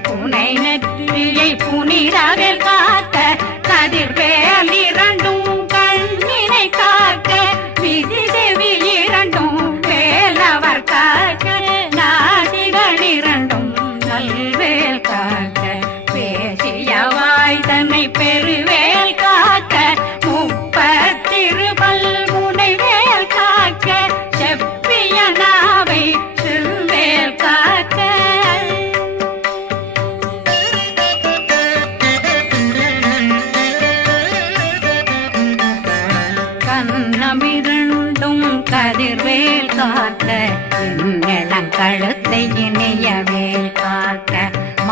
புனை நெற்றியை புனிதவில் காக்க கதிர்வேல் இரண்டும் கண்ணினை காக்க விதி செவி இரண்டும் வேலவர் காக்க நாசிகள் இரண்டும் நல்வேல் காக்க பேசிய வாய் தன்னை பெருவேல் காக்க முப்பத்திருபல் முனைவேல் காக்க செப்பிய நாவை செல்வேல் காக்க கண்ணமிரண்டும் கதிர்வேல் காக்க இளங்கழுத்தை இணையவே